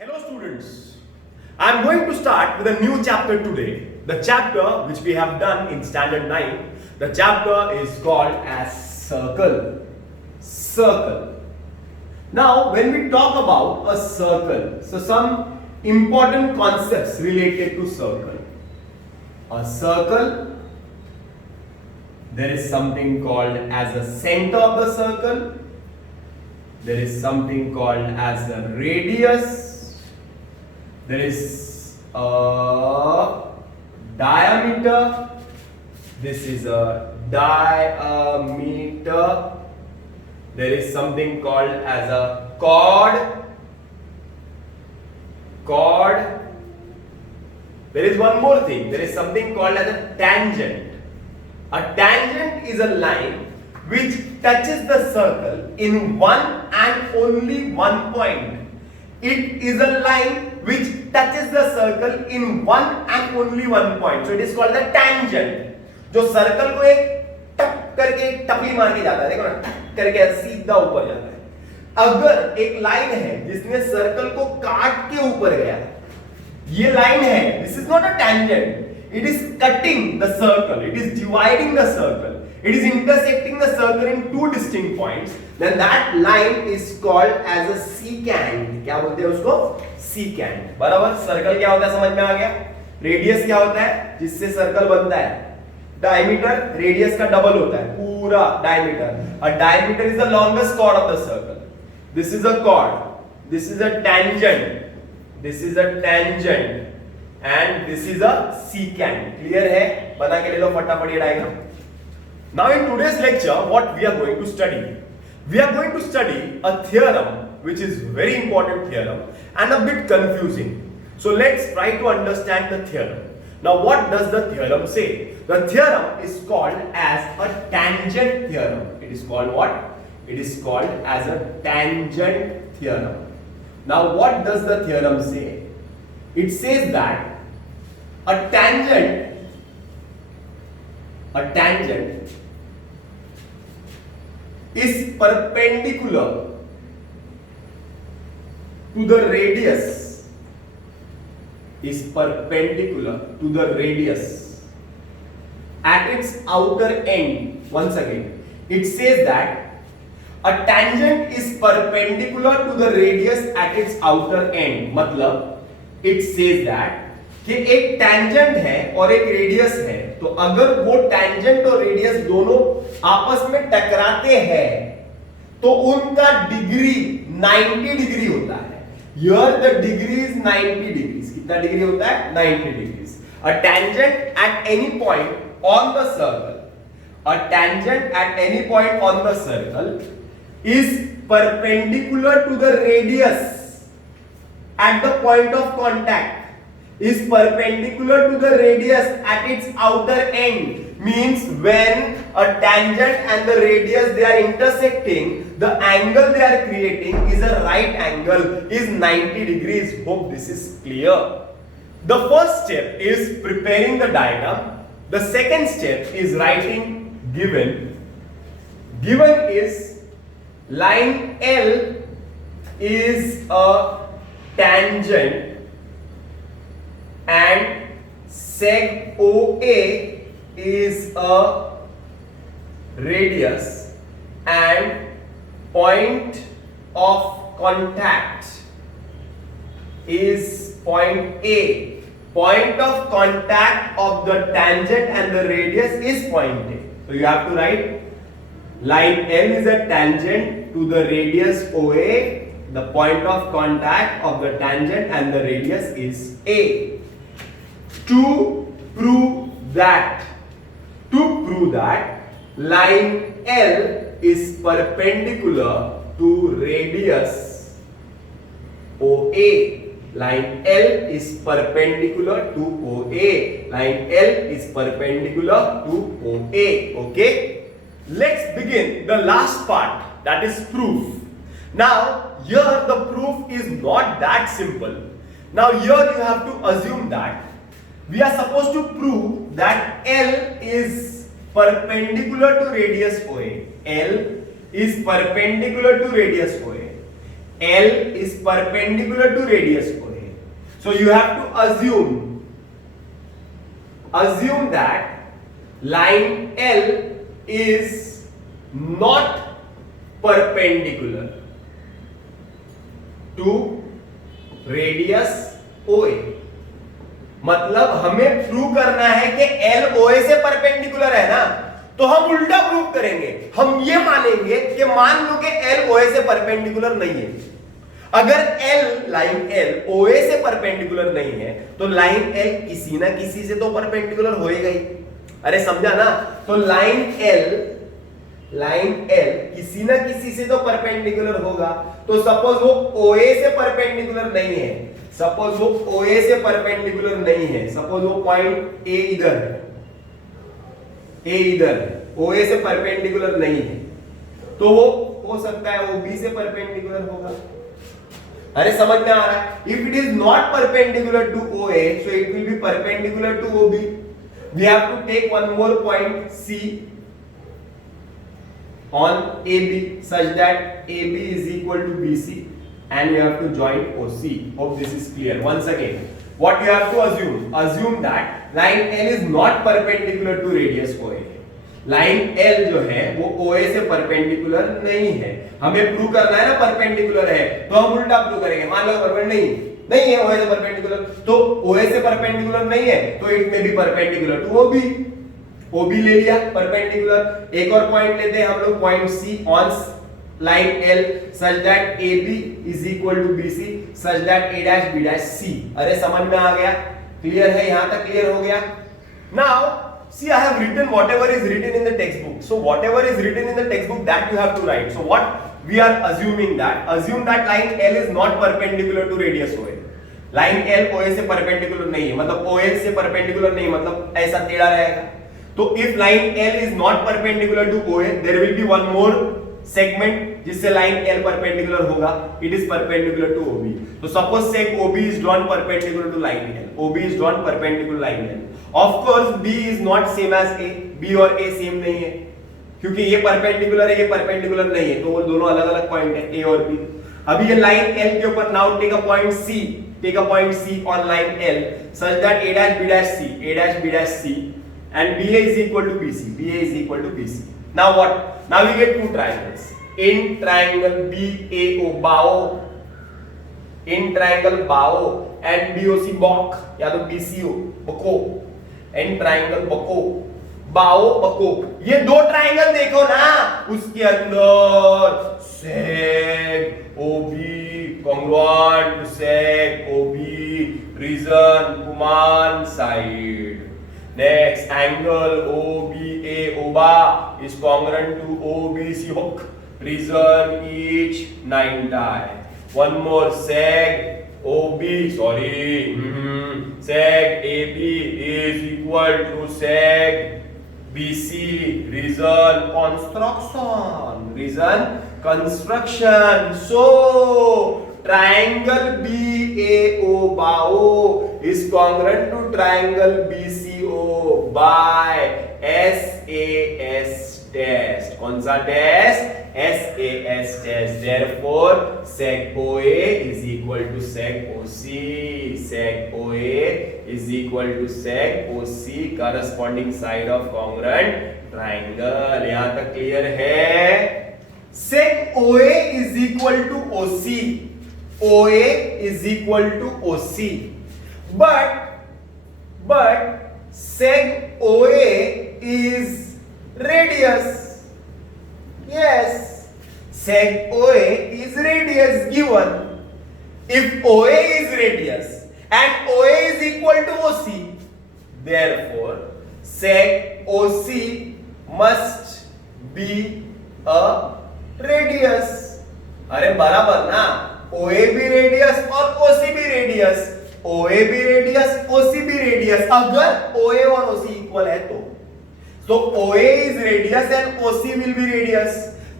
Hello students, I am going to start with a new chapter today. The chapter which we have done in standard 9, the chapter is called as circle. Circle. Now when we talk about a circle, so some important concepts related to circle. A circle, there is something called as a center of the circle. There is something called as a radius. There is a diameter. This is a diameter. There is something called as a chord. Chord. There is one more thing. There is something called as a tangent. A tangent is a line which touches the circle in one and only one point. It is a line which touches the circle in one and only one point. So it is called the tangent. जो circle को एक टप करके टपली मार के जाता है, देखो ना, टप करके सीधा ऊपर जाता है. अगर एक लाइन है जिसने सर्कल को काट के ऊपर गया, ये लाइन है, this is not a tangent. It is cutting the circle. It is dividing the circle. It is intersecting the circle in two distinct points. Then that line is called as a secant. क्या बोलते हैं उसको? Secant. बराबर. Circle क्या होता है समझ में आ गया? रेडियस क्या होता है जिससे सर्कल बनता है? डायमीटर रेडियस का डबल होता है, पूरा diameter. A diameter is the longest chord of the circle. This is a chord. This is a tangent. This is a tangent. And this is a secant. Clear है? बना के ले लो फटाफट ये diagram. Now in today's lecture, what we are going to study? We are going to study a theorem which is very important theorem and a bit confusing. So let's try to understand the theorem. Now what does the theorem say? The theorem is called as a tangent theorem. It is called what? It is called as a tangent theorem. Now what does the theorem say? It says that a tangent is perpendicular to the radius at its outer end. Once again, it says that a tangent is perpendicular to the radius at its outer end. मतलब it says that कि एक tangent है और एक radius है, तो अगर वो टेंजेंट और रेडियस दोनों आपस में टकराते हैं तो उनका डिग्री 90 डिग्री होता है. Here the degree is 90 degrees. कितना डिग्री होता है? 90 degrees. A tangent at any point on the circle is perpendicular to the radius at the point of contact. Is perpendicular to the radius at its outer end. Means when a tangent and the radius they are intersecting, the angle they are creating is a right angle, is 90 degrees. Hope this is clear. The first step is preparing the diagram. The second step is writing given. Given is line L is a tangent and seg OA is a radius and point of contact is point A. Point of contact of the tangent and the radius is point A. So you have to write line L is a tangent to the radius OA. The point of contact of the tangent and the radius is A. To prove that line L is perpendicular to radius OA. Line L is perpendicular to OA. Line L is perpendicular to OA. Okay? Let's begin the last part, that is proof. Now, here the proof is not that simple. Now, here you have to assume that we are supposed to prove that L is perpendicular to radius OA. L is perpendicular to radius OA. L is perpendicular to radius OA. So you have to assume that line L is not perpendicular to radius OA. मतलब हमें prove करना है कि L OA से perpendicular है ना, तो हम उल्टा प्रूव करेंगे। हम ये मानेंगे कि मान लो कि L OA से परपेंडिकुलर नहीं है। अगर लाइन L OA से परपेंडिकुलर नहीं है तो लाइन L किसी ना किसी से तो परपेंडिकुलर होएगा ही। अरे समझा ना? तो लाइन L किसी ना किसी से तो परपेंडिकुलर होगा। तो सपोज वो OA से परपेंडिकुलर नहीं है, सपोज वो OA से परपेंडिकुलर नहीं है, सपोज वो पॉइंट A इधर है, OA से परपेंडिकुलर नहीं है, तो वो हो सकता है OB से परपेंडिकुलर होगा। अरे समझ में आ रहा है? If it is not perpendicular to OA, so it will be perpendicular to OB. We have to take one more point C on AB such that AB is equal to BC and you have to join OC. Hope this is clear. Once again, what you have to assume that line L is not perpendicular to radius OA. Line L जो है वो OA से perpendicular नहीं है। हमें prove करना है ना परपेंडिकुलर है, तो हम उल्टा प्रूव करेंगे। मान लो परपेंडिकुलर नहीं है OA से परपेंडिकुलर, तो OA से परपेंडिकुलर नहीं है तो इट में बी परपेंडिकुलर टू OB ले लिया परपेंडिकुलर। एक और पॉइंट लेते हैं हम लोग, point C on line L such that AB is equal to BC such that A dash B dash C। अरे समझ में आ गया? क्लियर है? यहां तक क्लियर हो गया? Now see, I have written whatever is written in the textbook. So whatever is written in the textbook that you have to write. So what we are assuming that, assume that line L is not perpendicular to radius OA. Line L OA से perpendicular नहीं है, मतलब OA से perpendicular नहीं, मतलब ऐसा टेढ़ा रहेगा। तो if line L is not perpendicular to OA, there will be one more segment जिससे लाइन L परपेंडिकुलर होगा, it is perpendicular to OB. So suppose say OB is drawn perpendicular to line L, OB is drawn perpendicular to line L. Of course B is not same as A, B और A same नहीं है, क्योंकि ये perpendicular है, ये perpendicular नहीं है, तो वो दोनों अलग अलग पॉइंट है A और B। अभी ये लाइन L के ऊपर now take a point C on line L such that A dash B dash C and BA is equal to BC, Now what? Now we get two triangles. In triangle BAO, in triangle BAO and BOC BOC या तो BCO BCO, in triangle BAO BAO BAO, ये दो triangle देखो ना, उसके अंदर sec OB congruent to sec OB, reason Kuman side. Next, angle OBA OBA is congruent to OBC hook, reason each 90. One more, sec OB, sec AB is equal to sec BC, reason construction. So triangle BAO BAO is congruent to triangle BCO by SAS test. कौन सा test? SAS test. Therefore sec OA is equal to sec OC. Sec OA is equal to sec OC, corresponding side of congruent triangle. यहाँ तक clear है? Sec OA is equal to OC. OA is equal to OC. But sec OA is radius. Yes, sec OA is radius given. If OA is radius and OA is equal to OC, therefore sec OC must be a radius. अरे बराबर ना, OA भी radius और OC भी radius, OA भी radius, OC भी radius. अगर OA और OC इक्वल है तो OA is radius and OC will be radius.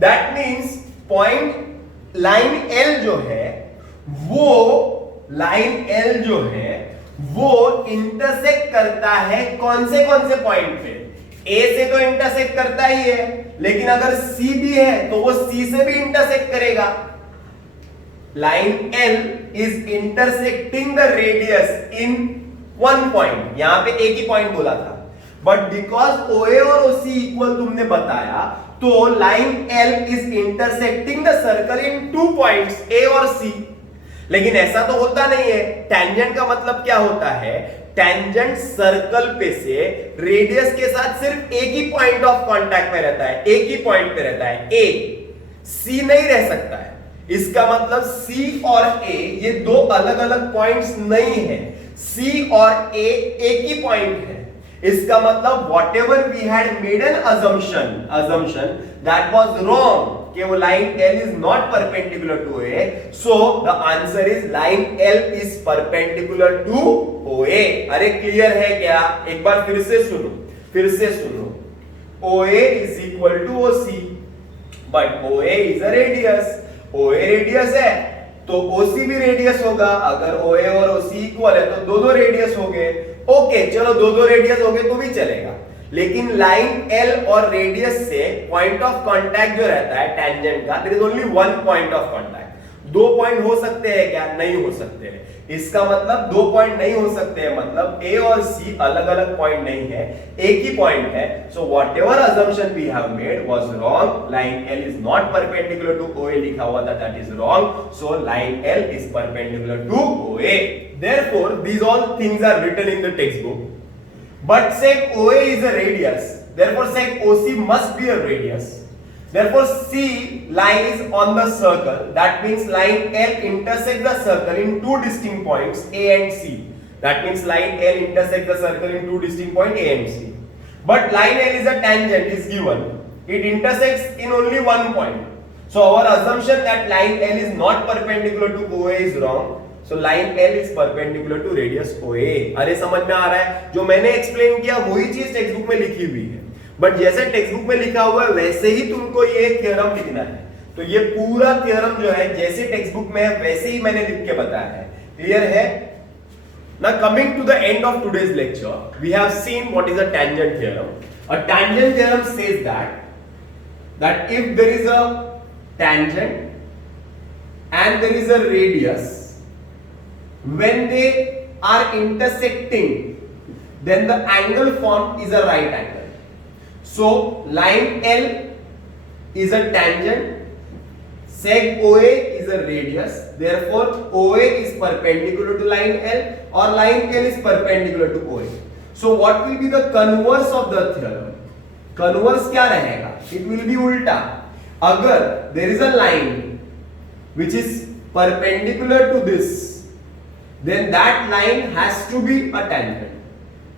That means point line L जो है वो इंटरसेक्ट करता है कौन से पॉइंट पे? A से तो इंटरसेक्ट करता ही है, लेकिन अगर C भी है तो वो C से भी इंटरसेक्ट करेगा। line L is intersecting the radius in one point, यहां पे एक ही पॉइंट बोला था, बट बिकॉज OA और OC इक्वल तुमने बताया, तो line L is intersecting the circle in 2 points A और C. लेकिन ऐसा तो होता नहीं है. टेंजेंट का मतलब क्या होता है? टेंजेंट सर्कल पे से रेडियस के साथ सिर्फ एक ही पॉइंट ऑफ कांटेक्ट में रहता है, एक ही पॉइंट पे रहता है, A. C नहीं रह सकता है. इसका मतलब C और A ये दो अलग अलग पॉइंट्स नहीं है. C और A एक ही पॉइंट है. इसका मतलब whatever we had made an assumption that was wrong, कि वो line L is not perpendicular to OA, so the answer is line L is perpendicular to OA. अरे क्लियर है क्या? एक बार फिर से सुनो. OA is equal to OC, but OA is a radius. OA radius है तो OC भी रेडियस होगा. अगर OA और OC इक्वल है तो दो रेडियस हो गए. ओके, चलो दो रेडियस हो गए तो भी चलेगा. लेकिन लाइन L और रेडियस से पॉइंट ऑफ कांटेक्ट जो रहता है टेंजेंट का, there is only one point of contact. दो पॉइंट हो सकते हैं क्या? नहीं हो सकते हैं. इसका मतलब दो पॉइंट नहीं हो सकते हैं, मतलब A और C अलग अलग पॉइंट नहीं है, एक ही पॉइंट है. So whatever assumption we have made was wrong. Line L is not perpendicular to OA लिखा हुआ था, that is wrong. So line L is perpendicular to OA. Therefore these all things are written in the text book. But sec OA is a radius, therefore sec OC must be a radius. Therefore C lies on the circle. That means line L intersects the circle in two distinct points A and C. That means line L intersects the circle in two distinct points A and C. But line L is a tangent is given. It intersects in only one point. So our assumption that line L is not perpendicular to OA is wrong. So line L is perpendicular to radius OA. अरे समझ में आ रहा है? जो मैंने explain किया वही चीज टेक्स्ट बुक में लिखी हुई है, बट जैसे टेक्स्ट बुक में लिखा हुआ है वैसे ही तुमको ये थ्योरम लिखना है. तो ये पूरा थ्योरम जो है जैसे टेक्स्ट बुक में है वैसे ही मैंने लिख के बताया है. क्लियर है? Now coming to the end of today's lecture, we have seen what is a tangent theorem. A tangent theorem says that if there is a tangent and there is a radius, when they are intersecting, then the angle formed is a right angle. So line L is a tangent, sec OA is a radius, therefore OA is perpendicular to line L or line L is perpendicular to OA. So what will be the converse of the theorem? Converse क्या रहेगा? It will be उल्टा. अगर there is a line which is perpendicular to this, then that line has to be a tangent.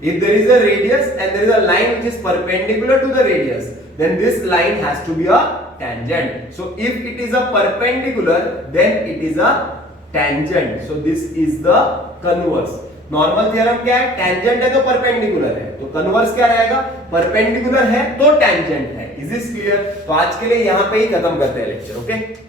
If there is a radius and there is a line which is perpendicular to the radius, then this line has to be a tangent. So if it is a perpendicular, then it is a tangent. So this is the converse. Normal theorem क्या है? Tangent है तो perpendicular है, तो converse क्या रहेगा? Perpendicular है तो टेंजेंट है. Is this clear? तो आज के लिए यहाँ पे ही खत्म करते हैं लेक्चर. ओके.